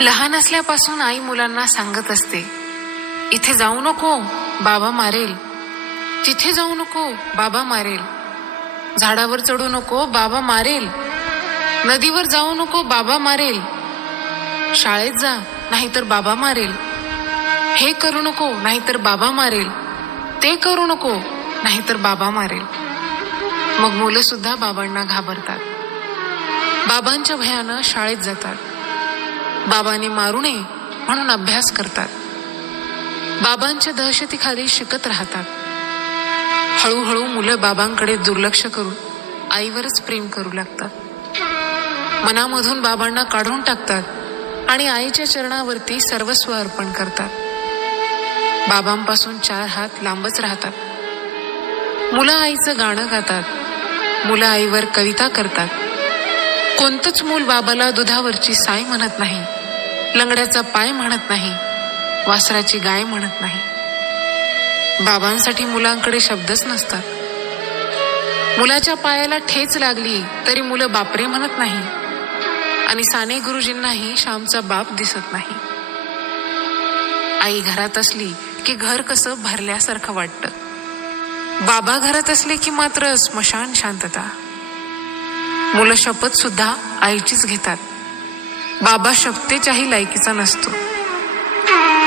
लहान असल्यापासून आई मुलांना सांगत असते, इथे जाऊ नको, बाबा मारेल. तिथे जाऊ नको, बाबा मारेल. झाडावर चढू नको, बाबा मारेल. नदीवर जाऊ नको, बाबा मारेल. शाळेत जा, नाहीतर बाबा मारेल. हे करू नको, नाहीतर बाबा मारेल. ते करू नको, नाहीतर बाबा मारेल. मग मुलं सुद्धा बाबांना घाबरतात. बाबांच्या भयानं शाळेत जातात. बाबांनी मारू नये म्हणून अभ्यास करतात. बाबांच्या दहशतीखाली शिकत राहतात. हळूहळू मुलं बाबांकडे दुर्लक्ष करून आईवरच प्रेम करू लागतात. मनामधून बाबांना काढून टाकतात आणि आईच्या चरणावरती सर्वस्व अर्पण करतात. बाबांपासून 4 हात लांबच राहतात. मुलं आईचं गाणं गातात. मुलं आईवर कविता करतात. कोणतंच मूल बाबाला दुधावरची साय म्हणत नाही, लंगड्याचा पाय म्हणत नाही, वासराची गाय म्हणत नाही. बाबांसाठी मुलांकडे शब्दच नसतात. मुलाच्या पायाला ठेच लागली तरी मुलं बापरे म्हणत नाही आणि साने गुरुजींनाही श्यामचा बाप दिसत नाही. आई घरात असली की घर कसं भरल्यासारखं वाटतं. बाबा घरात असले की मात्र स्मशान शांतता. मुलं शपथ सुद्धा आईचीच घेतात. बाबा शपथेच्याही लायकीचा नसतो.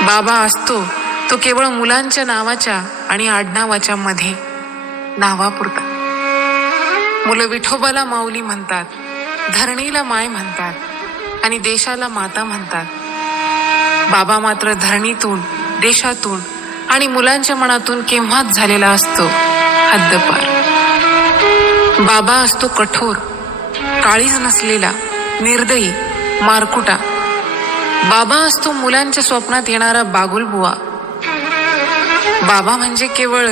बाबा असतो तो केवळ मुलांच्या नावाच्या आणि आडनावाच्या मध्ये, नावापुरता. मुलं विठोबाला माऊली म्हणतात, धरणीला माय म्हणतात आणि देशाला माता म्हणतात. बाबा मात्र धरणीतून, देशातून आणि मुलांच्या मनातून केव्हाच झालेला असतो हद्दपार. बाबा असतो कठोर, काळीज नसलेला, निर्दयी, मारकुटा. बाबा असतो मुलांच्या स्वप्नात येणारा बागुलबुवा. बाबा म्हणजे केवळ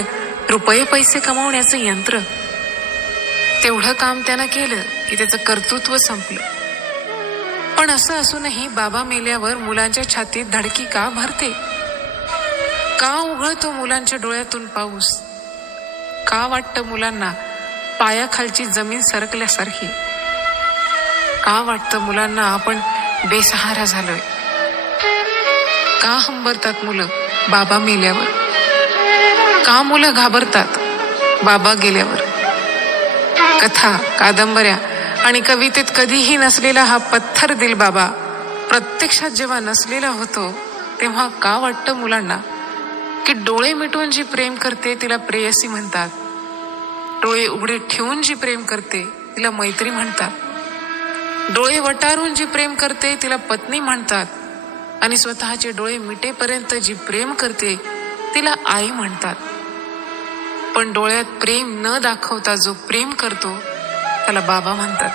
रुपये पैसे कमावण्याचं यंत्र. तेवढं काम त्यानं केलं की त्याचं कर्तृत्व संपलं. पण असं असूनही बाबा मेल्यावर मुलांच्या छातीत धडकी का भरते? का उघळतो मुलांच्या डोळ्यातून पाऊस? का वाटतं मुलांना पायाखालची जमीन सरकल्यासारखी? का वाटतं मुलांना आपण बेसहारा झालोय? का हंबरतात मुलं बाबा मेल्यावर? का मुलं घाबरतात बाबा गेल्यावर? कथा, कादंबऱ्या आणि कवितेत कधीही नसलेला हा पत्थर दिल बाबा प्रत्यक्षात जेव्हा नसलेला होतो, तेव्हा का वाटतं मुलांना की डोळे मिटून जी प्रेम करते तिला प्रेयसी म्हणतात, डोळे उघडे ठेवून जी प्रेम करते तिला मैत्री म्हणतात, डोळे वटारून जी प्रेम करते तिला पत्नी म्हणतात आणि स्वतःचे डोळे मिटेपर्यंत जी प्रेम करते तिला आई म्हणतात. पण डोळ्यात प्रेम न दाखवता जो प्रेम करतो त्याला बाबा म्हणतात.